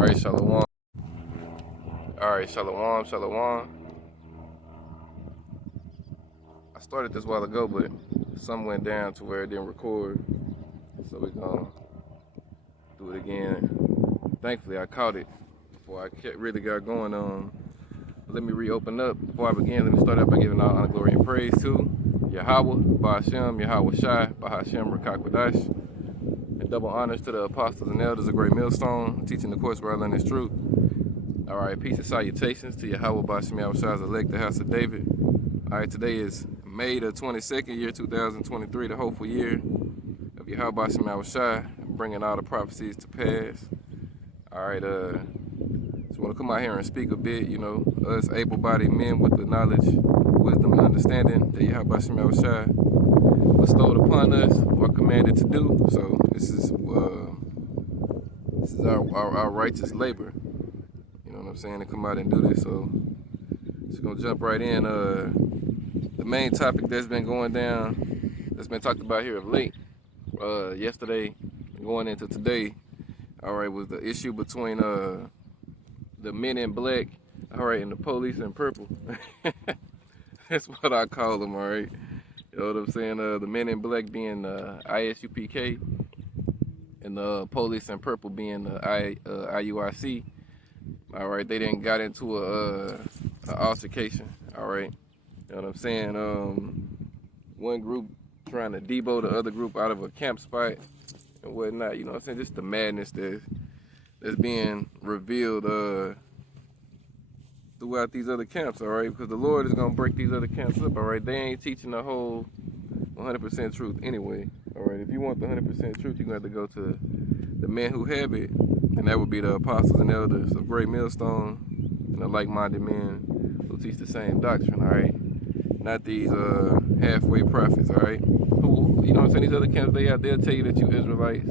Alright, Shalom. Alright, Shalom, Shalom. I started this a while ago, but something went down to where it didn't record. So we're gonna do it again. Thankfully, I caught it before I really got going on. Let me reopen up. Before I begin, let me start out by giving all honor, glory, and praise to Yahweh, Ba'Hashem, Yahweh Shai, Ba'Hashem, Rakakwadash. And double honors to the apostles and elders of Great Millstone, teaching the course where I learn this truth. All right, peace and salutations to Yahweh, Ba'Hashem, Yahweh Shai's elect, the house of David. All right, today is May the 22nd, year 2023, the hopeful year of Yahweh, Ba'Hashem, Yahweh Shai, bringing all the prophecies to pass. All right, just want to come out here and speak a bit, you know, us able-bodied men with the knowledge, wisdom, and understanding that Yahweh, Ba'Hashem, Yahweh Shai bestowed upon us or commanded to do. So this is our righteous labor. You know what I'm saying? To come out and do this. So just gonna jump right in. The main topic that's been going down, that's been talked about here of late, yesterday, going into today. All right, was the issue between the men in black, all right, and the police in purple. That's what I call them. All right. You know what I'm saying? The men in black being ISUPK, and the police in purple being IUIC. All right, they didn't got into a altercation. All right, you know what I'm saying? One group trying to debo the other group out of a camp spot and whatnot. You know what I'm saying? Just the madness that's being revealed throughout these other camps, all right? Because the Lord is going to break these other camps up, all right? They ain't teaching the whole 100% truth anyway, all right? If you want the 100% truth, you're going to have to go to the men who have it, and that would be the apostles and elders of Great Millstone and the like-minded men who teach the same doctrine, all right? Not these halfway prophets, all right? Who, you know what I'm saying? These other camps, they'll tell you that you Israelites,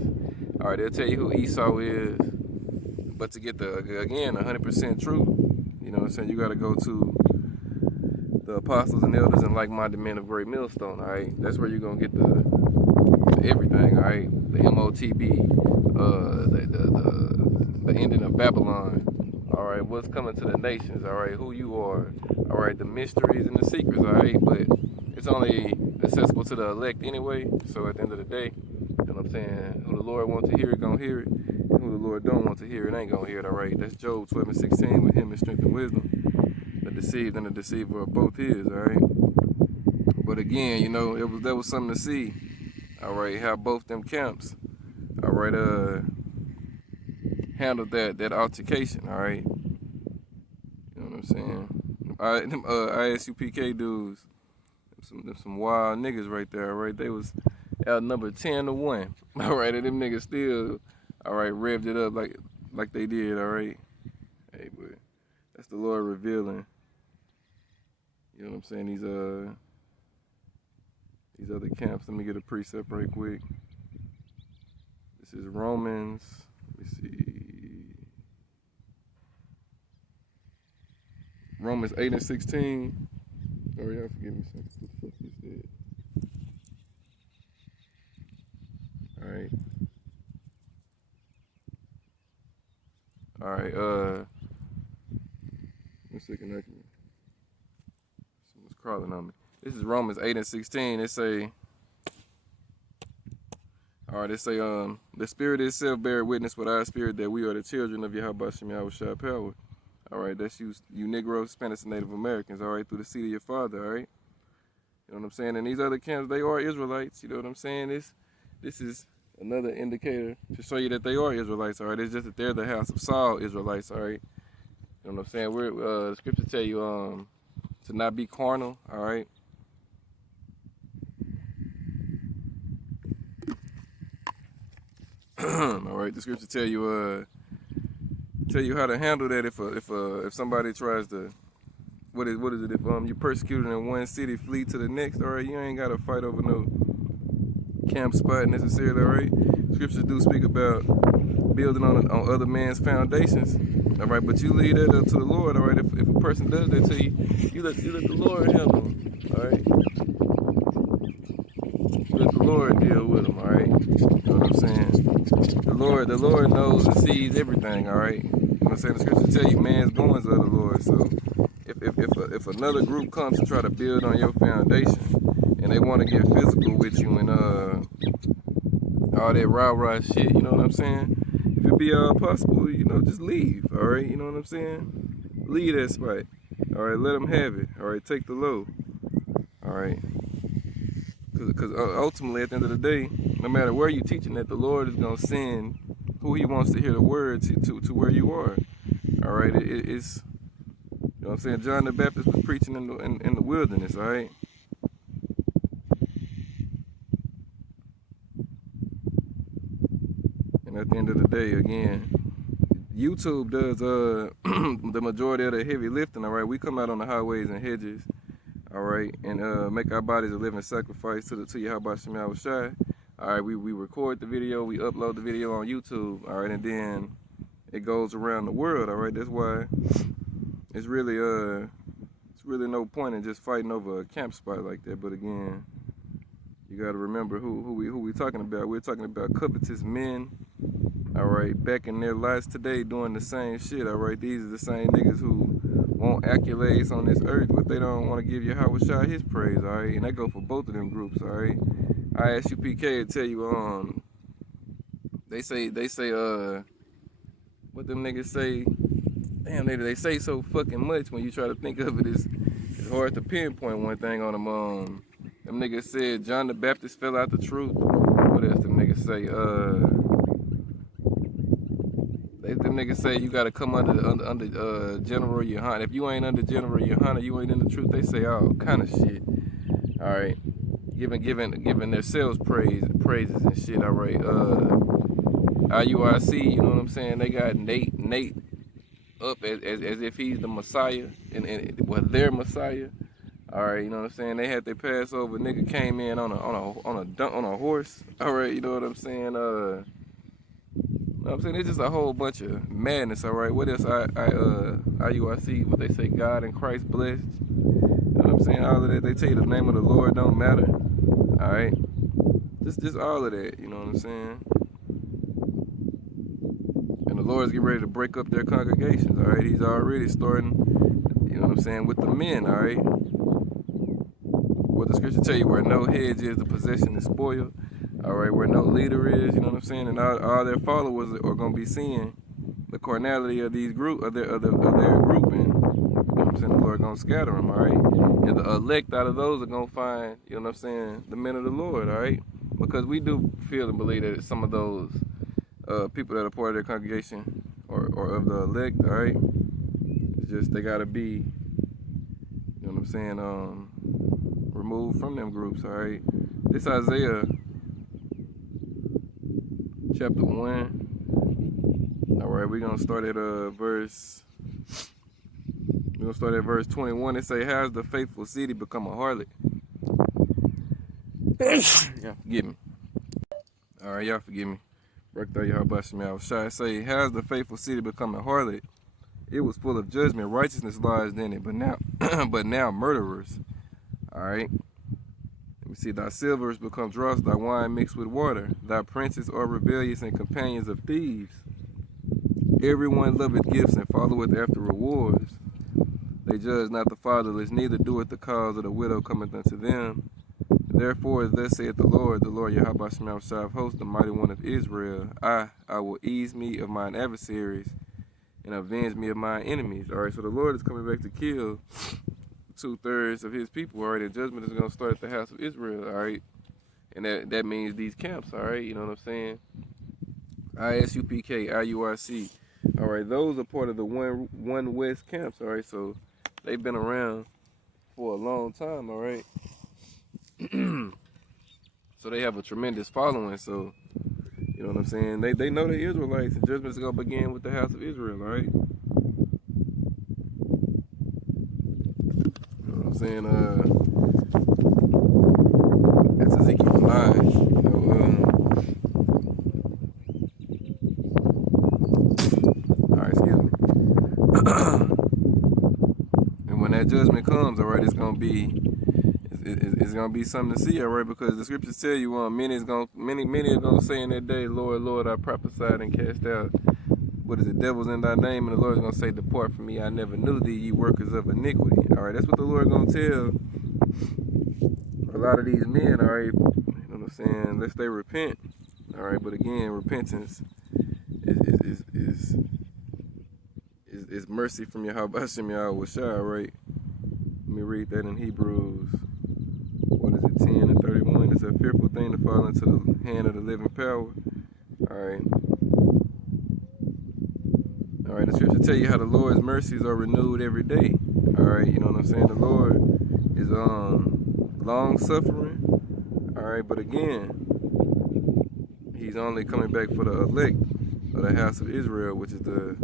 all right? They'll tell you who Esau is, but to get again, 100% truth, you know what I'm saying? You got to go to the apostles and elders and like-minded men of Great Millstone, all right? That's where you're going to get the everything, all right? The MOTB, the ending of Babylon, all right? What's coming to the nations, all right? Who you are, all right? The mysteries and the secrets, all right? But it's only accessible to the elect anyway. So at the end of the day, you know what I'm saying? Who the Lord wants to hear it, going to hear it. Who the Lord don't want to hear it ain't gonna hear it, all right? That's Job 12:16, with him in strength and wisdom. The deceived and the deceiver are both his, all right? But again, you know, that was something to see, all right, how both them camps, all right, handled that altercation, all right? You know what I'm saying? All right, them ISUPK dudes, some wild niggas right there, all right? They was outnumbered 10-1, all right? And them niggas still, all right, revved it up like they did, all right? Hey, but that's the Lord revealing. You know what I'm saying? These other camps. Let me get a precept right quick. This is Romans. Let me see. Romans 8:16. Oh, y'all forgive me. What the fuck is that? All right. All right, 1 second, someone's crawling on me. This is Romans 8:16. It say, all right, it say, the Spirit itself bear witness with our spirit that we are the children of Yahweh Ba'Hashem Yahweh Shai power. All right, that's you Negroes, Spanish, and Native Americans, all right, through the seed of your father, all right? You know what I'm saying? And these other camps, they are Israelites, you know what I'm saying? This is another indicator to show you that they are Israelites, all right? It's just that they're the house of Saul Israelites, all right? You know what I'm saying? The scripture tell you to not be carnal, all right? All right, the scripture tell you how to handle that if somebody tries to, what is it, if you persecuted in one city, flee to the next, all right? You ain't gotta fight over no camp spot necessarily, all right? Scriptures do speak about building on other man's foundations, all right? But you leave that up to the Lord, all right? If a person does that to you, you let the Lord handle them, all right? You let the Lord deal with them, all right? You know what I'm saying? The Lord knows and sees everything, all right? You know what I'm saying? The scriptures tell you man's goings are the Lord. So if another group comes to try to build on your foundation and they want to get physical with you and all that rah-rah shit, you know what I'm saying? If it be possible, you know, just leave, all right? You know what I'm saying? Leave that spot, all right? Let them have it, all right? Take the low, all right? Because ultimately, at the end of the day, no matter where you're teaching that, the Lord is going to send who he wants to hear the word to where you are, all right? It's, you know what I'm saying? John the Baptist was preaching in the wilderness, all right? And at the end of the day, again, YouTube does the majority of the heavy lifting, all right? We come out on the highways and hedges, all right, and make our bodies a living sacrifice to Yahweh Shem Yahushai. All right, we record the video, we upload the video on YouTube, all right, and then it goes around the world, all right? That's why it's really no point in just fighting over a camp spot like that. But again, you got to remember who we talking about. We're talking about covetous men, all right, back in their lives today doing the same shit, all right? These are the same niggas who want accolades on this earth, but they don't want to give Yahweh Shai his praise, all right? And that go for both of them groups, all right? ISUPK will tell you, they say, what them niggas say, damn, they say so fucking much when you try to think of it, it's hard to pinpoint one thing on them. Them niggas said John the Baptist fell out the truth. What else them niggas say? Them niggas say you gotta come under General Yohana. If you ain't under General Yohana, you ain't in the truth. They say all kind of shit. All right, giving themselves praises and shit. All right, IUIC, you know what I'm saying? They got Nate up as if he's the Messiah and well, their Messiah. All right, you know what I'm saying? They had their Passover. Nigga came in on a horse. All right, you know what I'm saying? You know what I'm saying? It's just a whole bunch of madness, all right? What else IUIC, what they say, God and Christ blessed. You know what I'm saying? All of that. They tell you the name of the Lord don't matter, all right? Just all of that, you know what I'm saying? And the Lord's getting ready to break up their congregations, all right? He's already starting, you know what I'm saying, with the men, all right? What the scripture tell you, where no hedge is, the possession is spoiled. All right, where no leader is, you know what I'm saying, and all their followers are gonna be seeing the carnality of these of their grouping. You know what I'm saying? The Lord gonna scatter them, all right, and the elect out of those are gonna find, you know what I'm saying, the men of the Lord, all right, because we do feel and believe that some of those people that are part of their congregation or of the elect, all right, it's just they gotta be, you know what I'm saying, removed from them groups, all right. This Isaiah chapter 1. All right, we're gonna start at verse 21. It say, "Has the faithful city become a harlot?" Y'all forgive me. All right, y'all forgive me. Worked out y'all busting me out. Shy say, "Has the faithful city become a harlot? It was full of judgment, righteousness lies in it, but now murderers." All right. Let me see. "Thy silver has become dross, thy wine mixed with water. Thy princes are rebellious and companions of thieves. Everyone loveth gifts and followeth after rewards. They judge not the fatherless, neither doeth the cause of the widow cometh unto them. Therefore, thus saith the Lord Yahweh Shem Yahushai of hosts, the mighty one of Israel, I will ease me of mine adversaries and avenge me of mine enemies." All right, so the Lord is coming back to kill 2/3 of his people, all right, and judgment is going to start at the house of Israel, all right, and that means these camps, all right, you know what I'm saying, ISUPK, IUIC, all right, those are part of the one West camps, all right, so they've been around for a long time, all right, so they have a tremendous following, so, you know what I'm saying, they know the Israelites, and judgment is going to begin with the house of Israel, all right. I'm saying, that's Ezekiel 9, you know, all right, excuse me. And when that judgment comes, all right, it's it's gonna be something to see, all right? Because the scriptures tell you, many are gonna say in that day, Lord, Lord, I prophesied and cast out, what is it, devils in thy name, and the Lord's gonna say, depart from me, I never knew thee, ye workers of iniquity. All right, that's what the Lord gonna tell a lot of these men, all right? You know what I'm saying? Unless they repent, all right. But again, repentance is mercy from Yahweh Hashem Yahweh Shai, right? Let me read that in Hebrews. What is it, 10 and 31? It's a fearful thing to fall into the hand of the living power. All right. All right, the scripture tell you how the Lord's mercies are renewed every day. All right, you know what I'm saying? The Lord is long suffering. All right, but again, he's only coming back for the elect of the house of Israel, which is the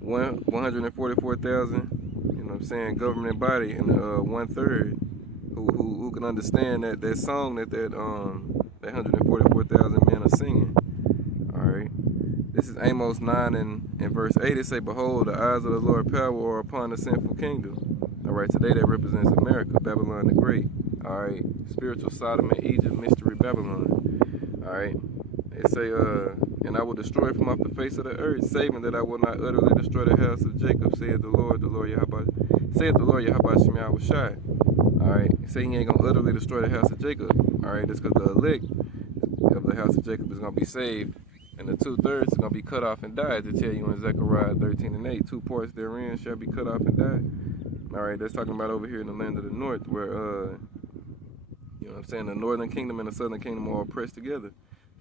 144,000, you know what I'm saying, government body, and 1/3 who can understand that song that 144,000 men are singing. All right. This is Amos 9 and verse 8. It say, behold, the eyes of the Lord power are upon the sinful kingdom. All right, today that represents America, Babylon the Great. All right, spiritual Sodom and Egypt, mystery Babylon. All right, they say, and I will destroy from off the face of the earth, saving that I will not utterly destroy the house of Jacob, saith the Lord Yahweh, saith the Lord Yahweh Shem Yahweh Shai. All right, say he ain't gonna utterly destroy the house of Jacob. All right, that's because the elect of the house of Jacob is gonna be saved, and the 2/3 is gonna be cut off and die. To tell you in Zechariah 13 and 8, 2 parts therein shall be cut off and die. All right, that's talking about over here in the land of the north, where you know what I'm saying, the northern kingdom and the southern kingdom are oppressed together,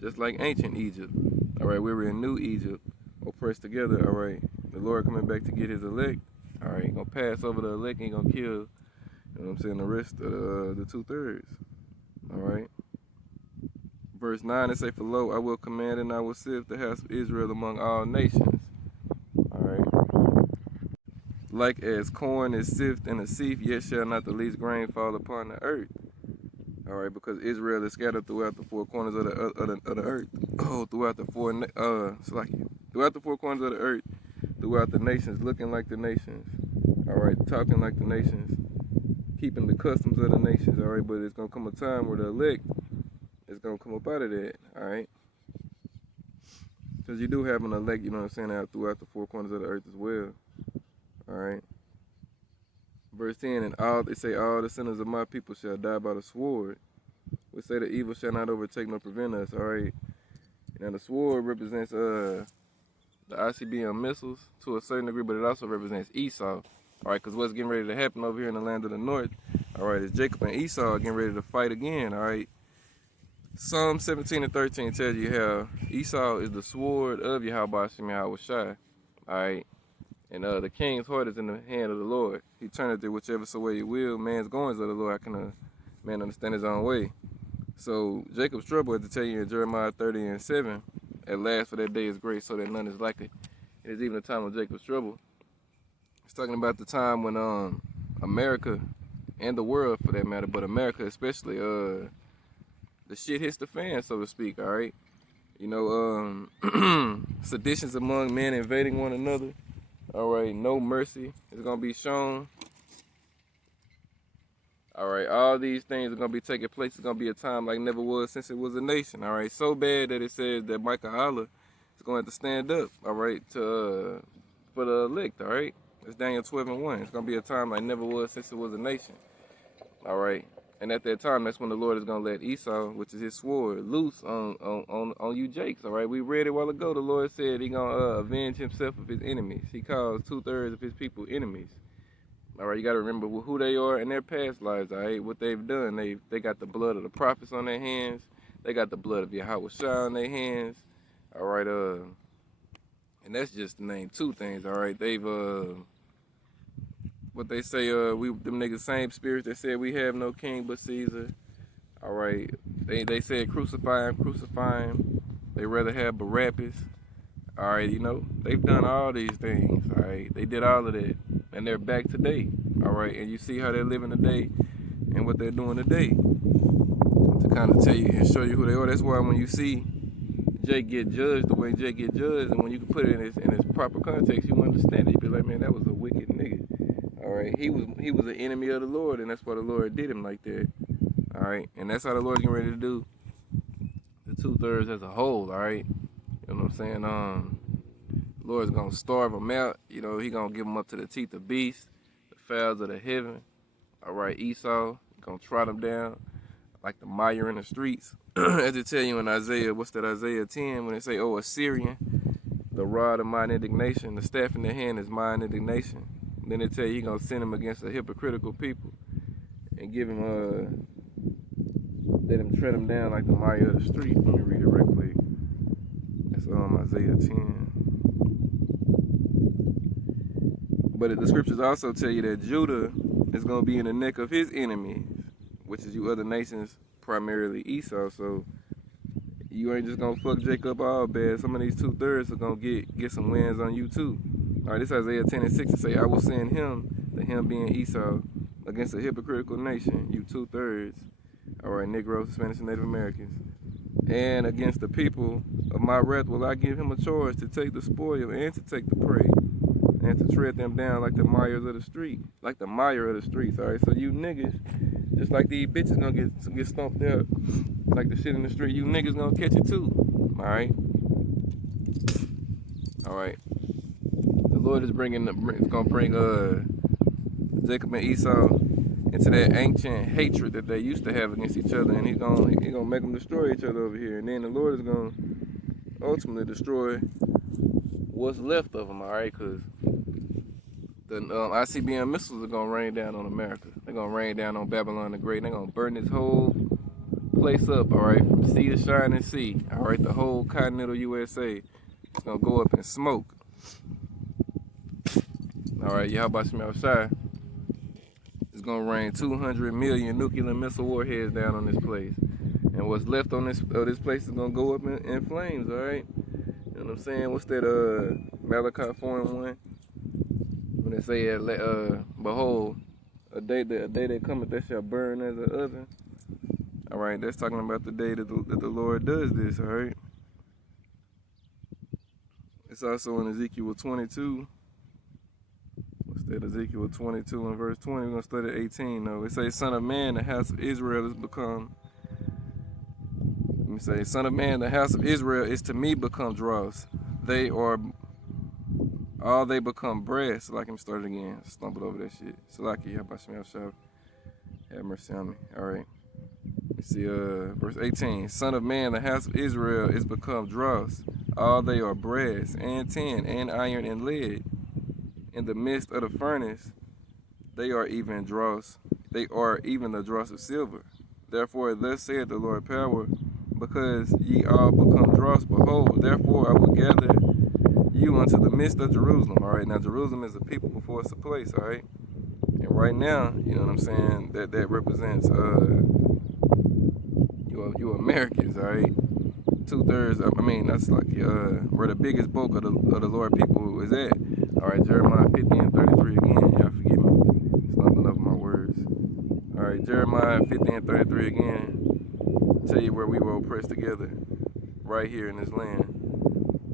just like ancient Egypt. All right, we were in New Egypt, oppressed together. All right, the Lord coming back to get his elect. All right, he gonna pass over the elect, he gonna kill, you know what I'm saying, the rest of the 2/3. All right. Verse 9, it say, for lo, I will command and I will sift the house of Israel among all nations. All right. Like as corn is sifted in a sieve, yet shall not the least grain fall upon the earth. All right, because Israel is scattered throughout the four corners of the earth. Oh, throughout the four corners of the earth, throughout the nations, looking like the nations. All right, talking like the nations, keeping the customs of the nations. All right, but it's gonna come a time where the elect is gonna come up out of that. All right, because you do have an elect, you know what I'm saying, out throughout the four corners of the earth as well. All right. Verse 10, and they say, all the sinners of my people shall die by the sword. We say the evil shall not overtake nor prevent us. All right. Now the sword represents the ICBM missiles to a certain degree, but it also represents Esau. All right, because what's getting ready to happen over here in the land of the north, all right, is Jacob and Esau are getting ready to fight again. All right. Psalm 17 and 13 tells you how Esau is the sword of Yahweh Shem Yahweh Shai. All right. And the king's heart is in the hand of the Lord. He turneth it whichever so way he will. Man's goings of the Lord. I can man understand his own way. So Jacob's trouble, as to tell you in Jeremiah 30 and 7, at last for that day is great, so that none is like it. It is even the time of Jacob's trouble. It's talking about the time when America and the world for that matter, but America especially, the shit hits the fan, so to speak. All right, you know, seditions among men invading one another. All right, no mercy is going to be shown. All right, all these things are going to be taking place. It's going to be a time like never was since it was a nation. All right, so bad that it says that Micah Allah is going to have to stand up, all right, for the elect, all right? It's Daniel 12 and 1. It's going to be a time like never was since it was a nation, all right? And at that time, that's when the Lord is going to let Esau, which is his sword, loose on you Jakes, all right? We read it a while ago. The Lord said he's going to avenge himself of his enemies. He calls 2/3 of his people enemies. All right, you got to remember who they are in their past lives, all right? What they've done. They got the blood of the prophets on their hands. They got the blood of Yahweh Shai on their hands, all right? And that's just to name two things, all right? They've, what they say, them niggas same spirits that said we have no king but Caesar. All right, they said crucify him. They rather have Barabbas. All right, you know, they've done all these things. All right, they did all of that, and they're back today. All right, and you see how they're living today and what they're doing today to kind of tell you and show you who they are. That's why when you see Jake get judged the way Jake get judged, and when you can put it in his proper context, you understand it. You be like, man, that was a wicked nigga. All All right, he was an enemy of the Lord, and that's why the Lord did him like that. All right, and that's how the Lord's getting ready to do the 2/3 as a whole. All right, you know what I'm saying? The Lord's gonna starve them out. You know, he gonna give them up to the teeth of beasts, the fowls of the heaven. All right, Esau gonna trot them down like the mire in the streets. As it tell you in Isaiah, what's that, Isaiah 10, when they say, oh, Assyrian, the rod of mine indignation, the staff in the hand is mine indignation. And then they tell you he gonna send him against a hypocritical people and give him let him tread him down like the mire of the street. Let me read it right quick. That's Isaiah 10. But the scriptures also tell you that Judah is gonna be in the neck of his enemies, which is you other nations, primarily Esau. So you ain't just gonna fuck Jacob all bad. Some of these 2/3 are gonna get some wins on you too. All right, this Isaiah 10:6 to say, I will send him, the him being Esau, against a hypocritical nation, you 2/3. All right, Negroes, Spanish, and Native Americans. And against the people of my wrath will I give him a charge to take the spoil and to take the prey, and to tread them down like the mires of the street, like the mire of the streets. All right, so you niggas, just like these bitches gonna get stomped out like the shit in the street, you niggas gonna catch it too. All right. All right. The Lord is gonna bring Jacob and Esau into that ancient hatred that they used to have against each other, and he's gonna make them destroy each other over here, and then the Lord is gonna ultimately destroy what's left of them. All right, because the ICBM missiles are gonna rain down on America. They're gonna rain down on Babylon the Great. They're gonna burn this whole place up. All right, from sea to shining sea. All right, the whole continental USA is gonna go up in smoke. All right, Yahweh Shemel Shai. It's gonna rain 200 million nuclear missile warheads down on this place, and what's left on this place is gonna go up in flames. All right, you know what I'm saying? What's that? Malachi 4:1, when they say, "Behold, a day that cometh that shall burn as an oven." All right, that's talking about the day that the Lord does this. All right. It's also in Ezekiel 22. That Ezekiel 22 and verse 20. We're going to study 18 though. It says, Son of man, the house of Israel has become, let me say, Son of man, the house of Israel is to me become dross. They become brass. So like him started again. Stumbled over that shit. Salaki, have mercy on me. All right. Let's see, verse 18. Son of man, the house of Israel is become dross. All they are brass and tin and iron and lead. In the midst of the furnace, they are even dross. They are even the dross of silver. Therefore, thus saith the Lord power, because ye all become dross, behold, therefore I will gather you unto the midst of Jerusalem. All right, now Jerusalem is a people before it's a place. All right, and right now, you know what I'm saying, that represents you Americans. All right, 2/3. I mean, that's like where the biggest bulk of the Lord people is at. All right, Jeremiah 50 and 33 again. Y'all forgive me. It's not enough of my words. All right, Jeremiah 50 and 33 again. Tell you where we were oppressed together, right here in this land.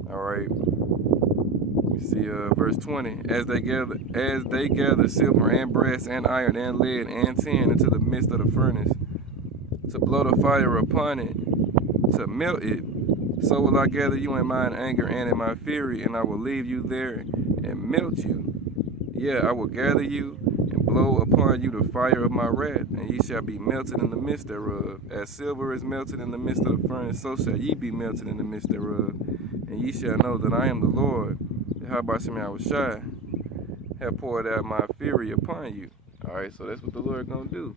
All right. You see, verse 20. As they gather silver and brass and iron and lead and tin into the midst of the furnace, to blow the fire upon it, to melt it, so will I gather you in mine anger and in my fury, and I will leave you there and melt you. Yeah, I will gather you and blow upon you the fire of my wrath, and ye shall be melted in the midst thereof. As silver is melted in the midst of the furnace, so shall ye be melted in the midst thereof. And ye shall know that I am the Lord, Yahweh Shai, have poured out my fury upon you. All right, so that's what the Lord gonna do.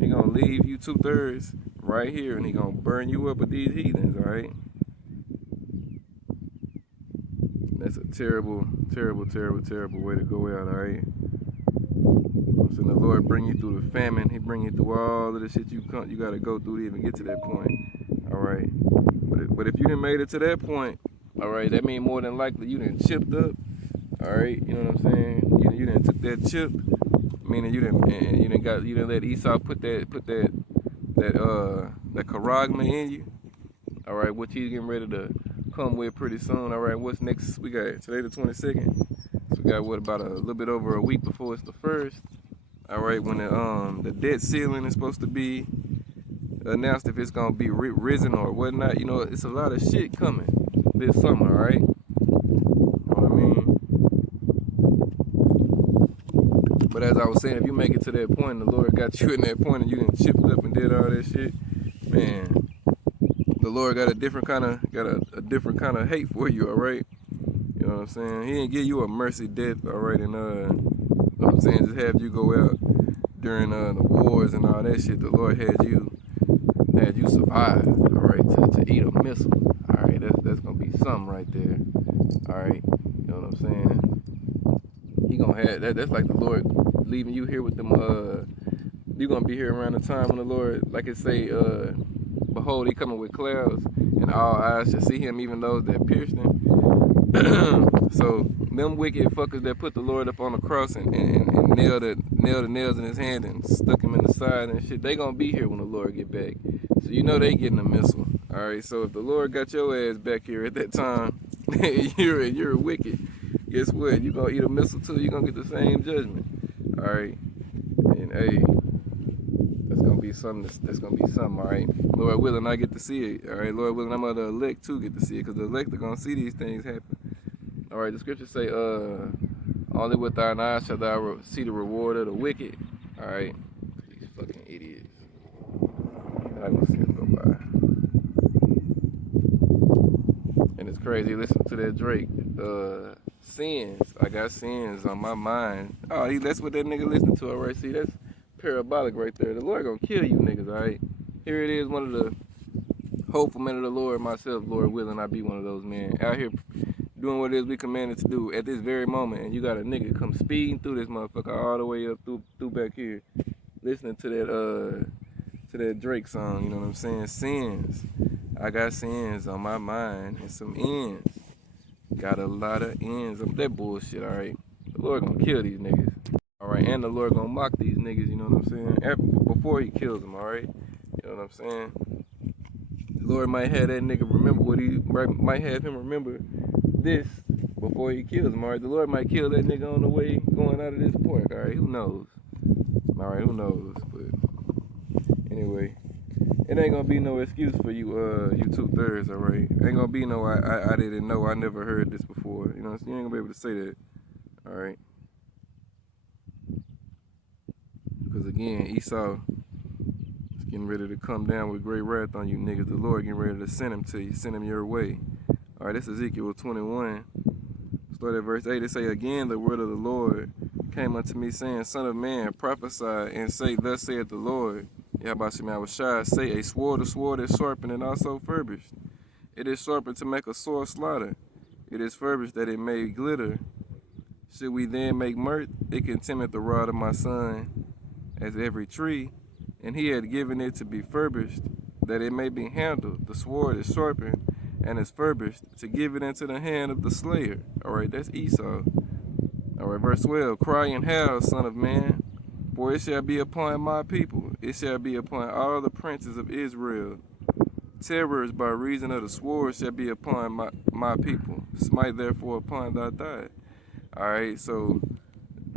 He gonna leave you 2/3 right here, and he gonna burn you up with these heathens. All right. That's a terrible, terrible, terrible, terrible way to go out, all right? So the Lord bring you through the famine. He bring you through all of the shit you got to go through to even get to that point, all right? But if you done made it to that point, all right, that means more than likely you done chipped up, all right? You know what I'm saying? You done took that chip, meaning you done let Esau put that charagma in you, all right? What he's getting ready to come with pretty soon. All right, what's next? We got today the 22nd. So we got what, about a little bit over a week before it's the first. All right, when the debt ceiling is supposed to be announced, if it's gonna be risen or whatnot. You know, it's a lot of shit coming this summer. All right. You know what I mean? But as I was saying, if you make it to that point, the Lord got you in that point, and you done chipped up and did all that shit, man. The Lord got a different kind of hate for you. All right. You know what I'm saying? He didn't give you a mercy death. All right, and what I'm saying, just have you go out during the wars and all that shit. The Lord had you survive, all right, to eat a missile. All right, that's gonna be something right there. All right, you know what I'm saying? He gonna have that. That's like the Lord leaving you here with them. You gonna be here around the time when the Lord, like it say, behold, he coming with clouds, and all eyes shall see him, even those that pierced him. So them wicked fuckers that put the Lord up on the cross and nailed the nails in his hand and stuck him in the side and shit, they gonna be here when the Lord get back. So you know they getting a missile. All right. So if the Lord got your ass back here at that time, you're wicked. Guess what? You gonna eat a missile too. You gonna get the same judgment. All right. And hey, that's gonna be something. That's gonna be something. All right. Lord willing, I get to see it. All right. Lord willing, I'm gonna elect too get to see it, because the elect are gonna see these things happen. All right, the scriptures say, only with thine eyes shall thou see the reward of the wicked. All right, these fucking idiots. I'm gonna see it go by. And it's crazy. Listen to that Drake. Sins. I got sins on my mind. Oh, that's what that nigga listening to. All right, see, that's parabolic right there. The Lord gonna kill you niggas. All right. Here it is, one of the hopeful men of the Lord, myself, Lord willing, I be one of those men out here doing what it is we commanded to do at this very moment, and you got a nigga come speeding through this motherfucker all the way up through back here, listening to that Drake song. You know what I'm saying? Sins. I got sins on my mind and some ends. Got a lot of ends. That bullshit. All right. The Lord gonna kill these niggas. All right, and the Lord gonna mock these niggas. You know what I'm saying? Before he kills them. All right. You know what I'm saying? The Lord might have that nigga remember might have him remember this before he kills him. All right, the Lord might kill that nigga on the way going out of this park. All right, who knows? All right, who knows? But anyway, it ain't gonna be no excuse for you, you 2/3. All right, ain't gonna be no I didn't know, I never heard this before. You know, so you ain't gonna be able to say that. All right, because again, Esau is getting ready to come down with great wrath on you niggas. The Lord getting ready to send him to you, send him your way. All right, this is Ezekiel 21. Start at verse 8. It say, again, the word of the Lord came unto me, saying, Son of man, prophesy and say, thus saith the Lord. Yahweh say, a sword is sharpened and also furbished. It is sharpened to make a sore slaughter. It is furbished that it may glitter. Should we then make mirth? It contemneth the rod of my son as every tree, and he had given it to be furbished, that it may be handled. The sword is sharpened and is furbished to give it into the hand of the slayer. All right, that's Esau. All right, verse 12. Cry and howl, son of man, for it shall be upon my people. It shall be upon all the princes of Israel. Terrors by reason of the sword shall be upon my people. Smite therefore upon thy thigh. All right, so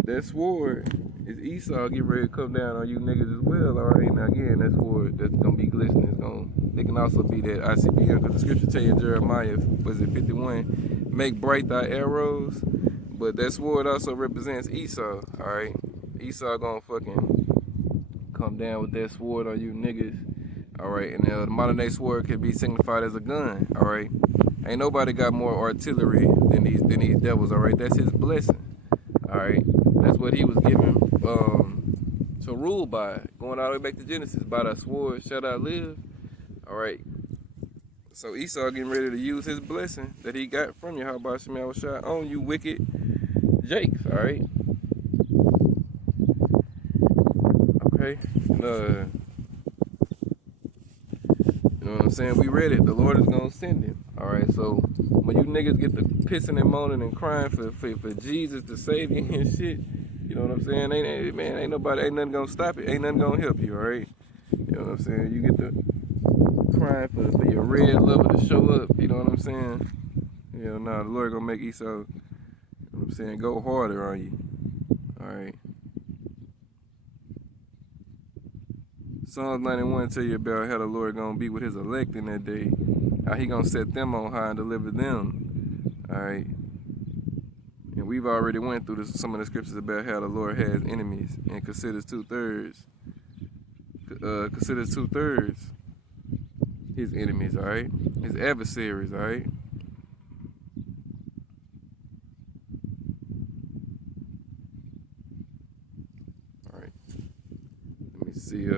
that sword is Esau getting ready to come down on you niggas as well. All right, now again, that sword that's gonna be glistening. It can also be that ICBM, because the scripture tell you in Jeremiah, was it 51, make bright thy arrows. But that sword also represents Esau. All right, Esau gonna fucking come down with that sword on you niggas. All right, and the modern day sword can be signified as a gun. All right, ain't nobody got more artillery than these devils. All right, that's his blessing. All right, that's what he was given to rule by, going all the way back to Genesis. By thy sword shall thou live. All right, so Esau getting ready to use his blessing that he got from Yahweh Shema Shai on you wicked Jakes. All right, okay, and, you know what I'm saying? We read it. The Lord is gonna send him. All right. So when you niggas get to pissing and moaning and crying for Jesus to save you and shit, you know what I'm saying? Ain't nothing gonna stop it. Ain't nothing gonna help you. All right. You know what I'm saying? You get to crying for your red lover to show up. You know what I'm saying? You know, nah, the Lord gonna make Esau. You know I'm saying? Go harder on you. All right. Psalms 91 tell you about how the Lord gonna be with his elect in that day. How he gonna set them on high and deliver them. All right. And we've already went through some of the scriptures about how the Lord has enemies and considers two-thirds his enemies, all right? His adversaries, all right? All right. Let me see.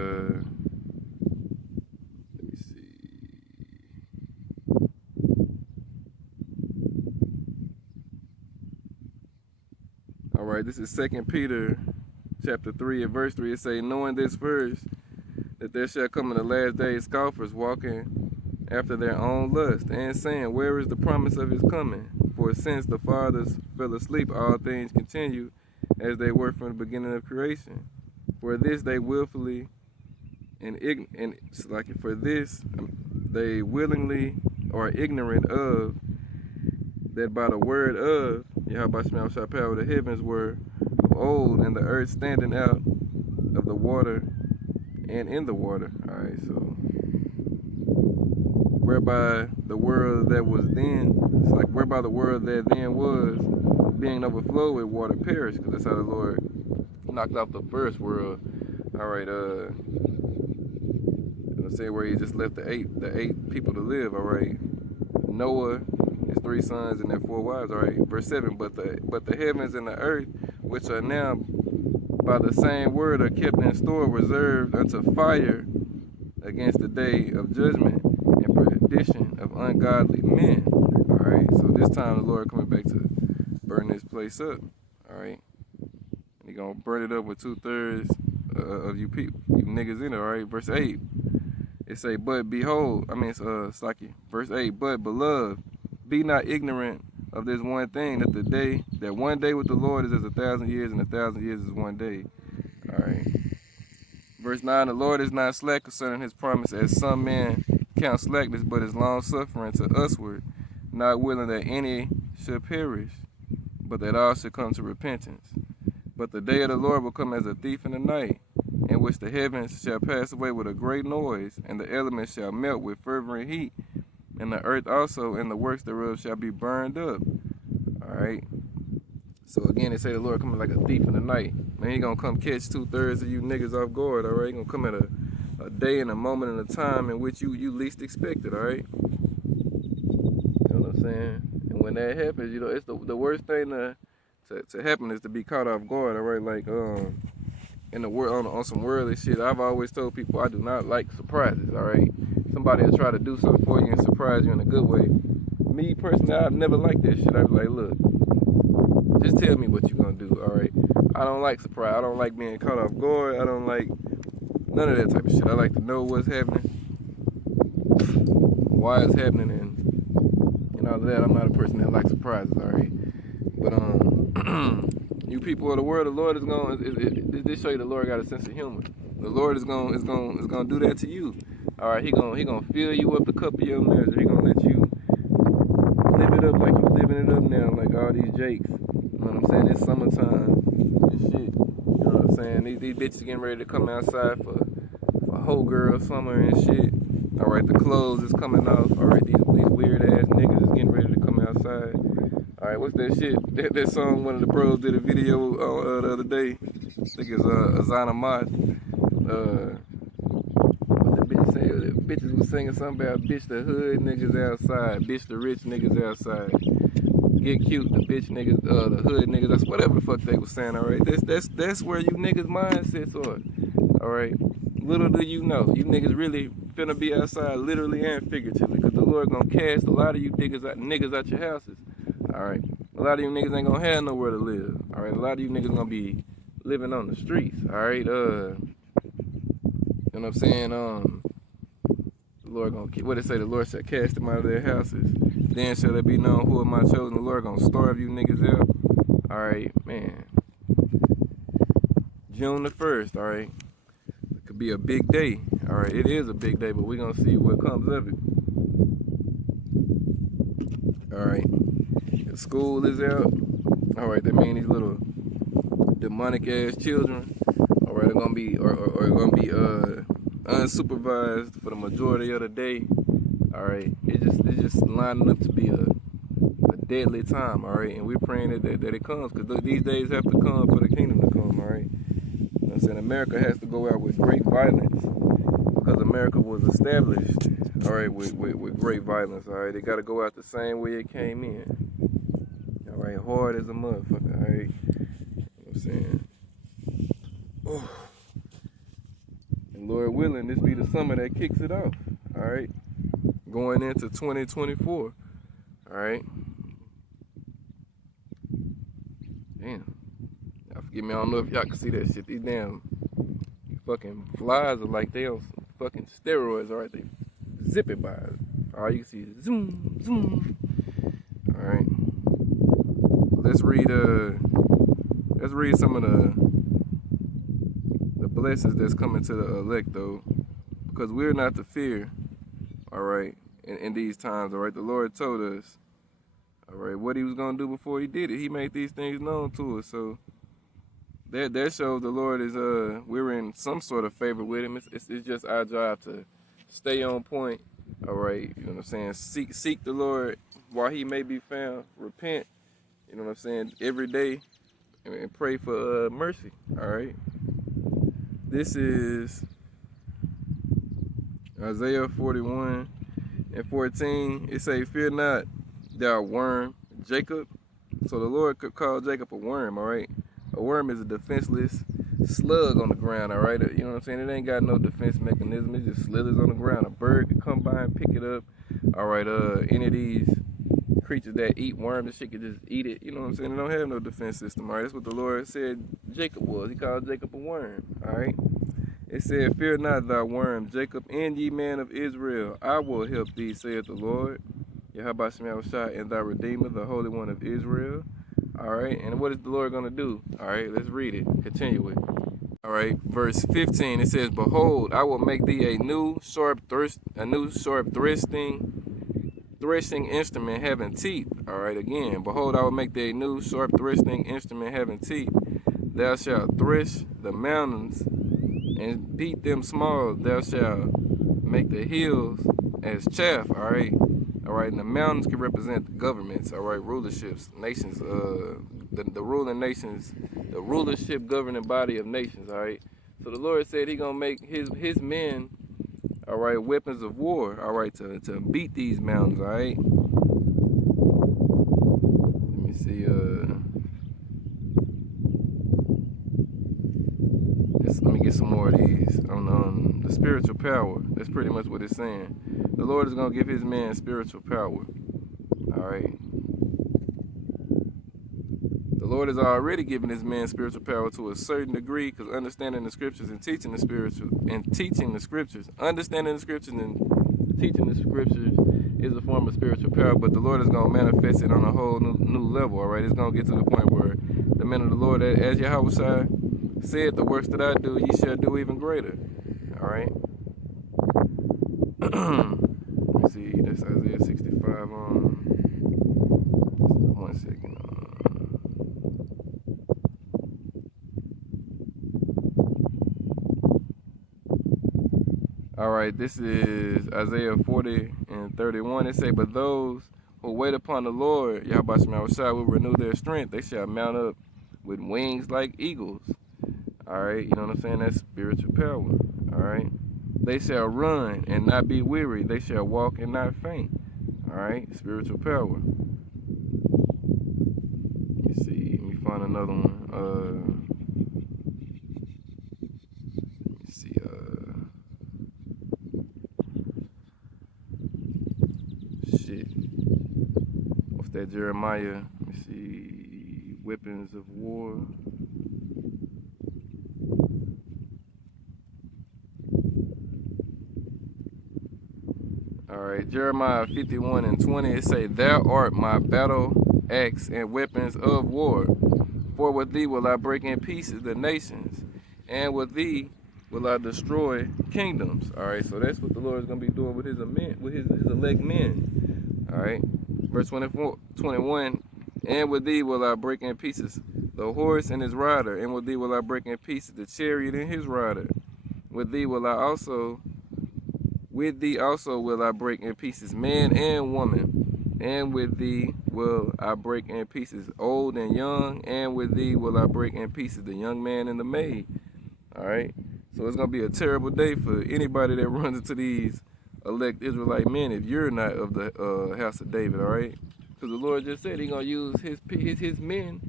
All right, this is 2 Peter chapter 3 and verse 3. It say, knowing this first, that there shall come in the last days scoffers walking after their own lust, and saying, where is the promise of his coming? For since the fathers fell asleep, all things continue as they were from the beginning of creation. For this they willfully they willingly are ignorant of, that by the word of Yahweh shall power the heavens were of old, and the earth standing out of the water and in the water. All right, so whereby the world that was then, it's like whereby the world that then was, being overflowed with water perished, because that's how the Lord knocked off the first world. All right, I'm saying where he just left the eight people to live. All right, Noah, his 3 sons and their 4 wives. All right, verse 7. But the heavens and the earth, which are now by the same word, are kept in store, reserved unto fire against the day of judgment and perdition of ungodly men. All right, so this time the Lord coming back to burn this place up. All right, and he gonna burn it up with 2/3 of you people, you niggas in it. All right, verse 8. It say, but behold, verse 8, but beloved, be not ignorant of this one thing, that one day with the Lord is as 1,000 years, and 1,000 years is one day. All right. Verse 9, the Lord is not slack concerning his promise, as some men count slackness, but is long suffering to usward, not willing that any should perish, but that all should come to repentance. But the day of the Lord will come as a thief in the night, in which the heavens shall pass away with a great noise, and the elements shall melt with fervent heat, and the earth also and the works thereof shall be burned up. All right. So again, they say the Lord coming like a thief in the night. Man, he gonna come catch 2/3 of you niggas off guard. All right, he gonna come at a day and a moment and a time in which you least expect it. All right. You know what I'm saying? And when that happens, you know it's the worst thing to happen is to be caught off guard. All right, like in the world on some worldly shit. I've always told people I do not like surprises. All right, somebody will try to do something for you and surprise you in a good way. Me personally, I've never liked that shit. I'd be like, look, just tell me what you're gonna do. All right, I don't like surprise. I don't like being caught off guard. I don't like none of that type of shit. I like to know what's happening, why it's happening, and all of that. I'm not a person that likes surprises. All right, but you people of the world, the Lord is going. This show you the Lord got a sense of humor. The Lord is going to do that to you. All right, he gonna fill you up the cup of your measure. He gonna let you live it up like you living it up now, like all these jakes. You know what I'm saying? It's summertime and shit. You know what I'm saying? These bitches getting ready to come outside for whole girl summer and shit. All right, the clothes is coming off. All right, these weird ass niggas is getting ready to come outside. All right, what's that shit? That song one of the bros did a video on the other day. I think it's Azana Mott. What the bitch say? The bitches was singing something about bitch the hood niggas outside, bitch the rich niggas outside, get cute the bitch niggas, the hood niggas. That's whatever the fuck they was saying. All right, that's where you niggas mindsets are. All right, little do you know, you niggas really finna be outside literally and figuratively, cause the Lord gonna cast a lot of you niggas out your houses. All right, a lot of you niggas ain't gonna have nowhere to live. All right, a lot of you niggas gonna be living on the streets. All right, you know what I'm saying? The Lord gonna what they say? The Lord shall cast them out of their houses. Then shall it be known who are my chosen. The Lord gonna starve you niggas out. All right, man. June the 1st. All right, it could be a big day. All right, it is a big day, but we gonna see what comes of it. All right. School is out. All right, that means these little demonic ass children, all right, are gonna be unsupervised for the majority of the day. All right, it's just lining up to be a deadly time. All right, and we're praying that it comes, because these days have to come for the kingdom to come. All right, you know what I'm saying, America has to go out with great violence, because America was established, all right, with great violence. All right, they got to go out the same way it came in. All right, hard as a motherfucker. All right, you know what I'm saying. Oh. And Lord willing, this be the summer that kicks it off. All right, going into 2024. All right. Damn. Y'all forgive me, I don't know if y'all can see that shit. These damn fucking flies are like they on some fucking steroids. All right, they zip it by. All you can see is zoom, zoom. All right. Let's read some of the blessings that's coming to the elect, though, because we're not to fear. All right, in these times. All right, the Lord told us, all right, what he was going to do before he did it. He made these things known to us. So that shows the Lord is, we're in some sort of favor with him. It's just our job to stay on point. All right, you know what I'm saying? Seek the Lord while he may be found. Repent, you know what I'm saying, every day, and pray for mercy. All right. This is Isaiah 41:14. It say, "Fear not, thou worm, Jacob." So the Lord could call Jacob a worm, all right? A worm is a defenseless slug on the ground, all right? You know what I'm saying? It ain't got no defense mechanism. It just slithers on the ground. A bird could come by and pick it up. All right, any of these creatures that eat worms and shit could just eat it. You know what I'm saying? They don't have no defense system, all right? That's what the Lord said Jacob was. He called Jacob a worm, all right? It said, "Fear not, thou worm, Jacob, and ye man of Israel. I will help thee, saith the Lord. Yahweh Shai, and thy Redeemer, the Holy One of Israel." All right, and what is the Lord going to do? All right, let's read it. Continue it. All right, verse 15, it says, "Behold, I will make thee a new sharp threshing instrument having teeth." All right, again, "Behold, I will make thee a new sharp threshing instrument having teeth. Thou shalt thresh the mountains and beat them small. Thou shalt make the hills as chaff." All right. All right, and the mountains can represent the governments, all right, rulerships, nations, the ruling nations, the rulership governing body of nations, all right. So the Lord said he gonna make his men, all right, weapons of war, all right, to beat these mountains, all right. Let me see, let me get some more of these on the spiritual power. That's pretty much what it's saying. The Lord is going to give his man spiritual power. All right. The Lord has already given his man spiritual power to a certain degree, because understanding the scriptures and teaching the scriptures, understanding the scriptures and teaching the scriptures is a form of spiritual power, but the Lord is going to manifest it on a whole new level. All right. It's going to get to the point where the men of the Lord, as Yahweh said, "The works that I do, ye shall do even greater." All right. Let me see. That's Isaiah 65. 1 second. All right. This is Isaiah 40:31. It say, "But those who wait upon the Lord, Yahweh Shai, will renew their strength. They shall mount up with wings like eagles." All right, you know what I'm saying? That's spiritual power. All right. "They shall run and not be weary. They shall walk and not faint." All right, spiritual power. Let me see. Let me find another one. Let me see. Shit. What's that? Jeremiah. Let me see. Weapons of war. All right, Jeremiah 51:20, it say, "Thou art my battle axe and weapons of war. For with thee will I break in pieces the nations, and with thee will I destroy kingdoms." All right, so that's what the Lord is going to be doing with his elect men. All right, verse 21, And with thee will I break in pieces the horse and his rider, and with thee will I break in pieces the chariot and his rider. With thee also will I break in pieces man and woman, and with thee will I break in pieces old and young, and with thee will I break in pieces the young man and the maid. All right. So it's gonna be a terrible day for anybody that runs into these elect Israelite men if you're not of the house of David. All right. Because the Lord just said He's gonna use his men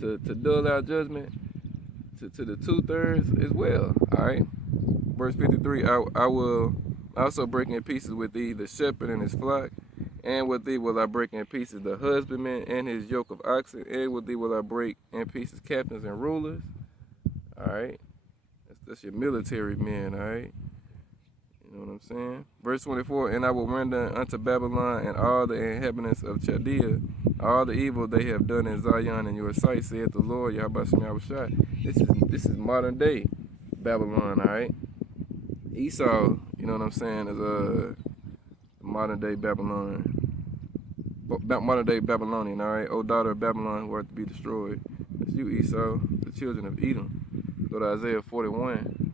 to dull out judgment to the 2/3 as well. All right. Verse 53, I will also break in pieces with thee the shepherd and his flock, and with thee will I break in pieces the husbandman and his yoke of oxen, and with thee will I break in pieces captains and rulers. All right, that's your military men. All right, you know what I'm saying. Verse 24, and I will render unto Babylon and all the inhabitants of Chaldea all the evil they have done in Zion in your sight, saith the Lord Yahweh Shai. This is modern day Babylon. All right. Esau, you know what I'm saying, is modern day Babylon, modern day Babylonian, all right? O daughter of Babylon who are to be destroyed. That's you, Esau, the children of Edom. Go to Isaiah 41.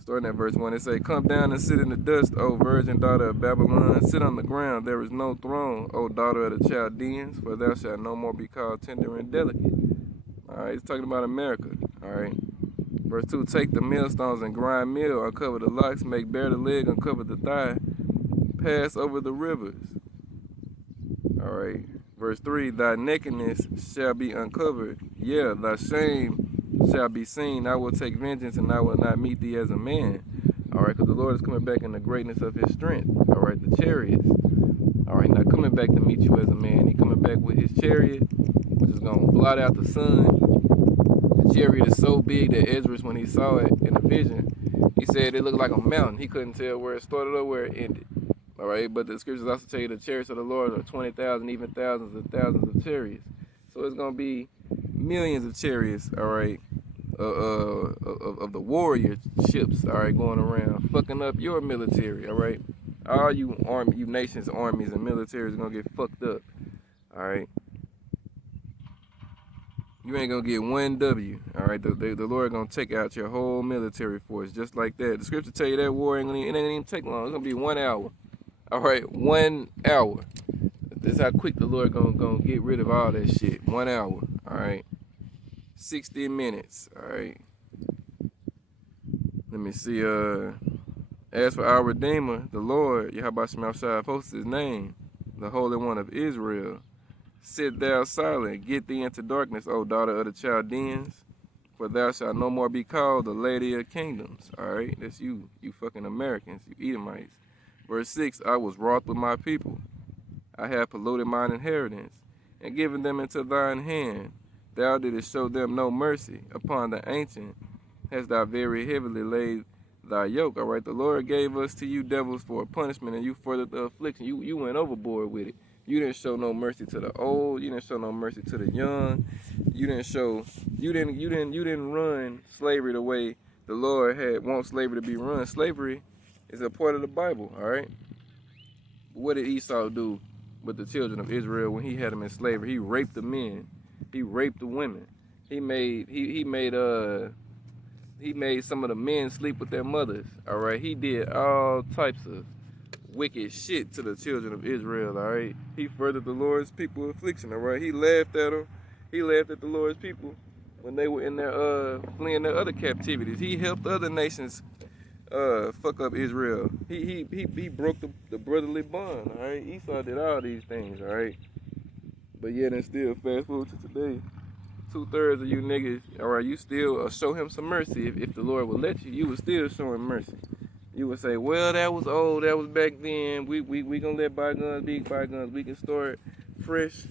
Starting at verse 1, it say, come down and sit in the dust, O virgin daughter of Babylon. Sit on the ground, there is no throne, O daughter of the Chaldeans, for thou shalt no more be called tender and delicate. All right, it's talking about America, all right? Verse 2, take the millstones and grind meal, uncover the locks, make bare the leg, uncover the thigh, pass over the rivers. All right. Verse 3, thy nakedness shall be uncovered, yeah, thy shame shall be seen. I will take vengeance and I will not meet thee as a man. All right, because the Lord is coming back in the greatness of his strength. All right, the chariots. All right, not coming back to meet you as a man. He coming back with his chariot, which is going to blot out the sun. The chariot is so big that Ezra, when he saw it in the vision, he said it looked like a mountain. He couldn't tell where it started or where it ended. All right, but the scriptures also tell you the chariots of the Lord are 20,000, even thousands and thousands of chariots. So it's going to be millions of chariots, all right, of the warrior ships, all right, going around, fucking up your military, all right? All you nations, armies, and militaries are going to get fucked up, all right? You ain't gonna get one W, all right? The Lord gonna take out your whole military force just like that. The scripture tell you that war it ain't gonna even take long. It's gonna be 1 hour, all right? 1 hour. This is how quick the Lord gonna get rid of all that shit. 1 hour, all right? 60 minutes, all right? Let me see. As for our Redeemer, the Lord, Yahweh Shai of hosts his name, the Holy One of Israel. Sit thou silent, get thee into darkness, O daughter of the Chaldeans, for thou shalt no more be called the lady of kingdoms. All right, that's you fucking Americans, you Edomites. Verse 6, I was wroth with my people. I have polluted mine inheritance, and given them into thine hand. Thou didst show them no mercy. Upon the ancient hast thou very heavily laid thy yoke. All right, the Lord gave us to you devils for a punishment, and you furthered the affliction. You went overboard with it. You didn't show no mercy to the old. You didn't show no mercy to the young. You didn't run slavery the way the Lord had want slavery to be run. Slavery is a part of the Bible, all right? What did Esau do with the children of Israel when he had them in slavery? He raped the men. He raped the women. He made some of the men sleep with their mothers, all right? He did all types of wicked shit to the children of Israel, all right? He furthered the Lord's people affliction, all right? He laughed at them. He laughed at the Lord's people when they were in their fleeing their other captivities. He helped other nations fuck up Israel. He broke the brotherly bond, all right? Esau did all these things, all right? But yet and still, fast forward to today, 2/3 of you niggas, all right, you still show him some mercy. If the Lord would let you, you would still show him mercy. You would say, well, that was old, that was back then. We gonna let bygones be bygones. We can start fresh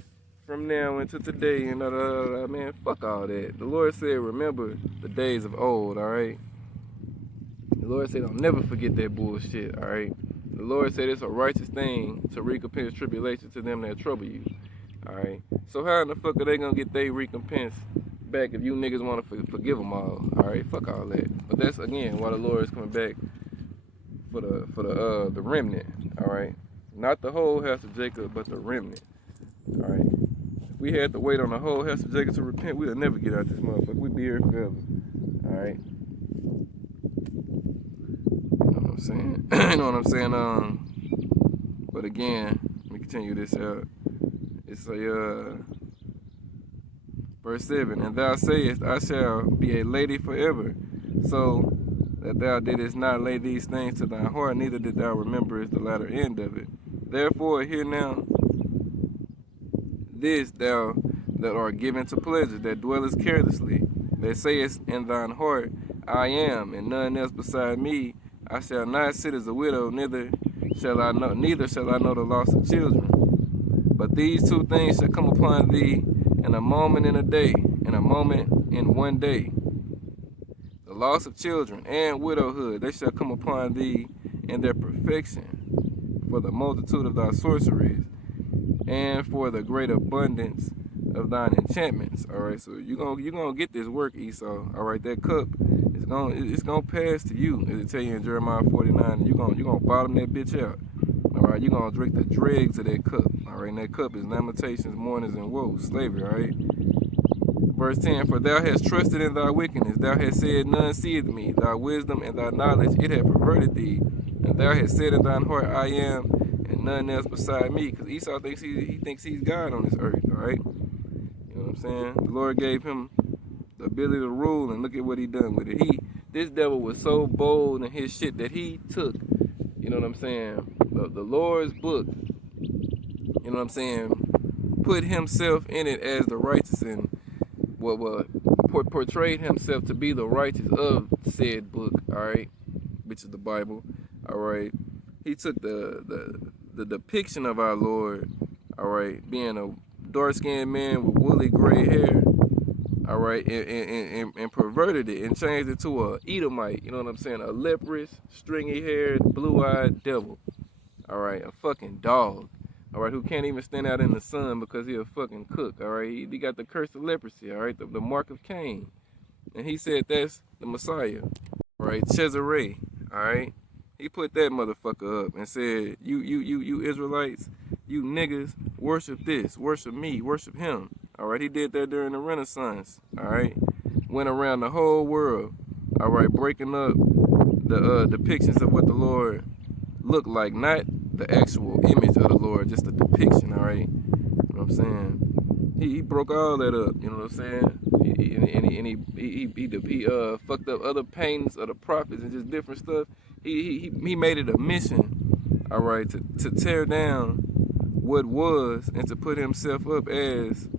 from now into today and man, fuck all that. The Lord said, remember the days of old, all right? The Lord said, I'll never forget that bullshit, all right? The Lord said it's a righteous thing to recompense tribulation to them that trouble you, all right? So how in the fuck are they gonna get their recompense back if you niggas want to forgive them all right? Fuck all that. But that's, again, why the Lord is coming back for the remnant, all right? Not the whole house of Jacob, but the remnant, all right? we had to wait on the whole house of Jacob to repent, we'll never get out this motherfucker. We'd be here forever. Alright? You know what I'm saying? You know what I'm saying? But again, let me continue this out. It's a verse 7, and thou sayest, I shall be a lady forever, so that thou didst not lay these things to thy heart, neither did thou remember the latter end of it. Therefore, hear now this, thou that art given to pleasure, that dwellest carelessly, that sayest in thine heart, I am, and none else beside me. I shall not sit as a widow, neither shall I know the loss of children. But these two things shall come upon thee in a moment in a day, in a moment in one day. The loss of children and widowhood, they shall come upon thee in their perfection, for the multitude of thy sorceries, and for the great abundance of thine enchantments. All right, so you're gonna get this work, Esau. All right, that cup it's gonna pass to you, as it tell you in Jeremiah 49. You're gonna bottom that bitch out. All right, you're gonna drink the dregs of that cup. All right, and that cup is lamentations, mournings, and woe, slavery. All right. Verse 10, for thou hast trusted in thy wickedness, thou hast said, none seeth me, thy wisdom and thy knowledge, it hath perverted thee. And thou hast said in thine heart, I am, and none else beside me. Because Esau thinks he thinks he's God on this earth, all right? You know what I'm saying? The Lord gave him the ability to rule, and look at what he done with it. This devil was so bold in his shit that he took, you know what I'm saying, the Lord's book, you know what I'm saying, put himself in it as the righteous, and portrayed himself to be the righteous of said book, all right, which is the Bible, all right. He took the depiction of our Lord, all right, being a dark-skinned man with woolly gray hair, all right, and perverted it and changed it to a Edomite, you know what I'm saying, a leprous, stringy-haired, blue-eyed devil, all right, a fucking dog. All right, who can't even stand out in the sun because he a fucking cook, all right? He got the curse of leprosy, all right, the mark of Cain. And he said that's the Messiah, all right, Cesare, all right? He put that motherfucker up and said, you Israelites, you niggas, worship this, worship me, worship him, all right? He did that during the Renaissance, all right? Went around the whole world, all right, breaking up the depictions of what the Lord looked like, not the actual image of the Lord, just the depiction, all right? You know what I'm saying? He broke all that up, you know what I'm saying? He fucked up other paintings of the prophets and just different stuff. He made it a mission, all right, to tear down what was and to put himself up as,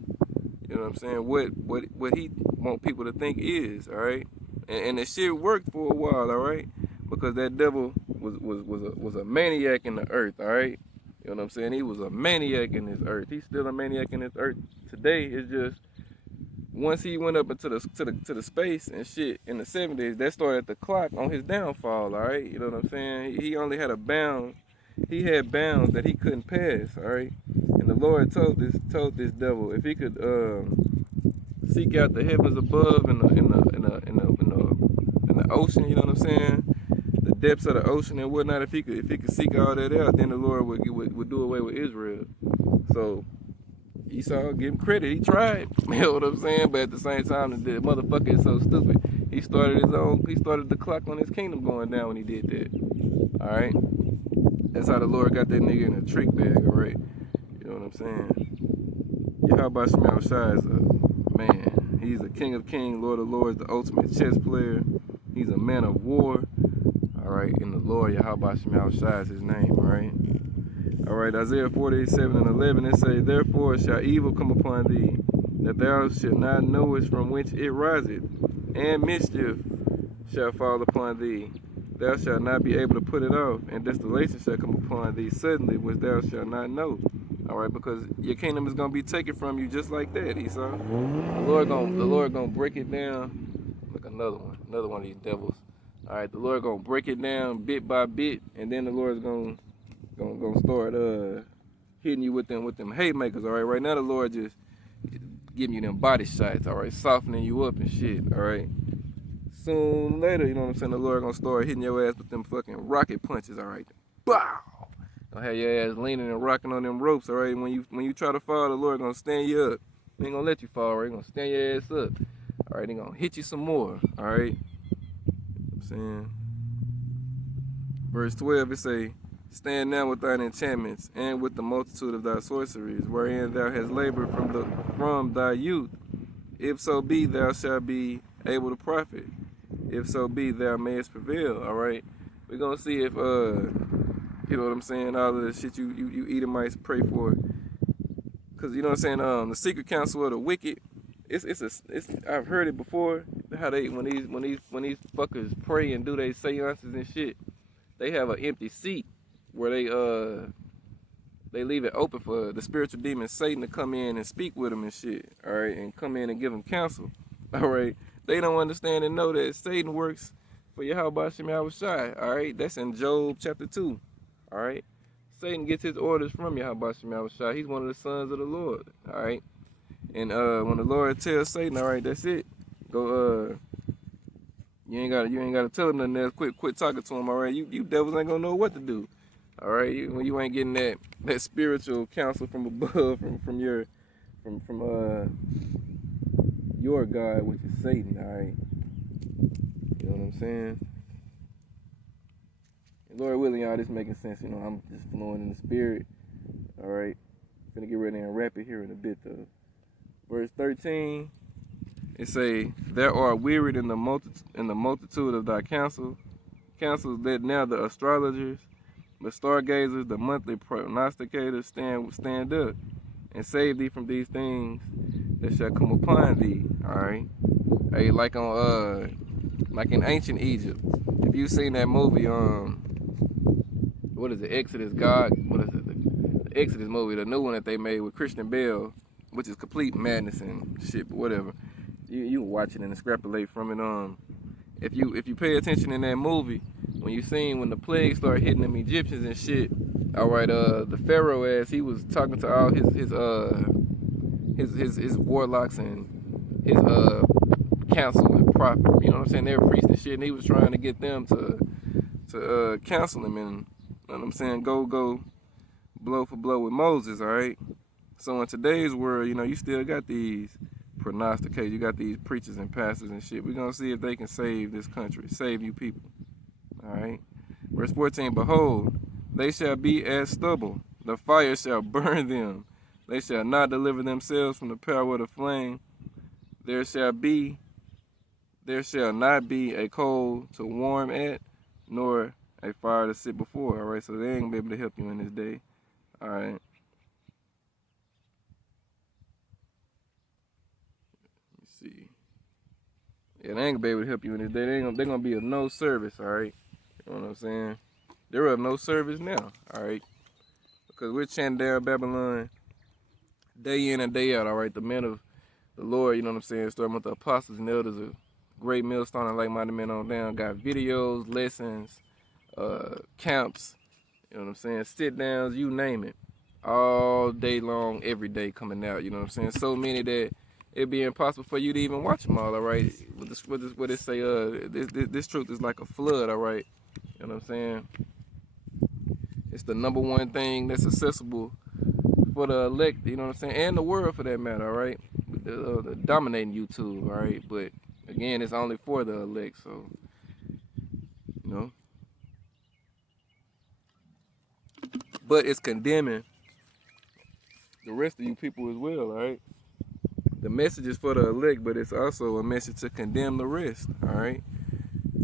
you know what I'm saying, what he want people to think is, all right? And the shit worked for a while, all right? Because that devil was a maniac in the earth, all right? You know what I'm saying? He was a maniac in this earth. He's still a maniac in this earth today. It's just once he went up into the space and shit in the 70s, that started the clock on his downfall, all right? You know what I'm saying? He only had a bound. He had bounds that he couldn't pass, all right? And the Lord told this devil if he could seek out the heavens above in the ocean, you know what I'm saying? The depths of the ocean and whatnot. If he could seek all that out, then the Lord would do away with Israel. So Esau, give him credit. He tried. You know what I'm saying? But at the same time, the motherfucker is so stupid. He started the clock on his kingdom going down when he did that. All right. That's how the Lord got that nigga in a trick bag. All right. You know what I'm saying? Yahweh Shemel Shai is a man. He's the King of Kings, Lord of Lords, the ultimate chess player. He's a man of war. All right, and the Lord Yahweh Shemel Shai is his name. All right. All right, Isaiah 47:11, it says, therefore shall evil come upon thee, that thou shalt not know it from whence it riseth, and mischief shall fall upon thee. Thou shalt not be able to put it off, and desolation shall come upon thee suddenly, which thou shalt not know. All right, because your kingdom is gonna be taken from you just like that, Esau. The Lord gonna break it down. Look, another one of these devils. All right, the Lord gonna break it down bit by bit, and then the Lord's gonna start hitting you with them haymakers. All right, right now the Lord just giving you them body shots. All right, softening you up and shit. All right, soon later, you know what I'm saying, the Lord gonna start hitting your ass with them fucking rocket punches. All right, bow. Gonna have your ass leaning and rocking on them ropes. All right, when you try to fall, the Lord gonna stand you up. They ain't gonna let you fall, right? They gonna stand your ass up. All right, they gonna hit you some more. All right. I'm saying. Verse 12, it say, stand now with thine enchantments, and with the multitude of thy sorceries, wherein thou hast labored from thy youth. If so be thou shalt be able to profit. If so be thou mayest prevail. All right. We're gonna see if you know what I'm saying, all of the shit you Edomites pray for. Cause you know what I'm saying, the secret counsel of the wicked, it's I've heard it before, how they when these fuckers pray and do they seances and shit, they have an empty seat where they leave it open for the spiritual demon Satan to come in and speak with them and shit. All right, and come in and give them counsel. All right, they don't understand and know that Satan works for Yahweh Shem Yahushai. All right, that's in Job chapter 2. All right, Satan gets his orders from Yahweh Shem Yahushai. He's one of the sons of the Lord. All right, and when the Lord tells Satan, all right, that's it. Go you ain't gotta tell him nothing else. Quit talking to him. All right, you devils ain't gonna know what to do. All right, when you ain't getting that spiritual counsel from above, from your God, which is Satan. All right, you know what I'm saying? And Lord willing, y'all, this making sense. You know, I'm just flowing in the spirit. All right, gonna get ready and wrap it here in a bit though. Verse 13, it say, "There are wearied in the multitude of thy counsels that now the astrologers, the stargazers, the monthly prognosticators stand up and save thee from these things that shall come upon thee." All right, hey, like in ancient Egypt, if you seen that movie, what is it, Exodus? What is it? The Exodus movie, the new one that they made with Christian Bale, which is complete madness and shit, but whatever. You watch it and extrapolate from it. If you pay attention in that movie, when you seen when the plague started hitting them Egyptians and shit, all right, the Pharaoh ass, he was talking to all his warlocks and his council and prophet. You know what I'm saying? They were priests and shit, and he was trying to get them to counsel him and, you know what I'm saying, go blow for blow with Moses. All right. So in today's world, you know, you still got these prognosticators, you got these preachers and pastors and shit. We're gonna see if they can save this country, save you people. All right. Verse 14, behold, they shall be as stubble, the fire shall burn them, they shall not deliver themselves from the power of the flame. There shall not be a coal to warm at, nor a fire to sit before. All right, so they ain't gonna be able to help you in this day. All right. See. Yeah, they ain't gonna be able to help you in this day. They're gonna be of no service, all right? You know what I'm saying? They're of no service now, all right? Because we're chanting down Babylon day in and day out, all right? The men of the Lord, you know what I'm saying, starting with the apostles and elders, a great millstone and like-minded men on down, got videos, lessons, camps, you know what I'm saying, sit-downs, you name it, all day long, every day coming out, you know what I'm saying? So many that it'd be impossible for you to even watch them all, all right? What it say, this truth is like a flood, all right? You know what I'm saying? It's the number one thing that's accessible for the elect, you know what I'm saying? And the world for that matter, all right? The dominating YouTube, all right? But again, it's only for the elect, so, you know? But it's condemning the rest of you people as well, all right? The message is for the elect, but it's also a message to condemn the rest, all right?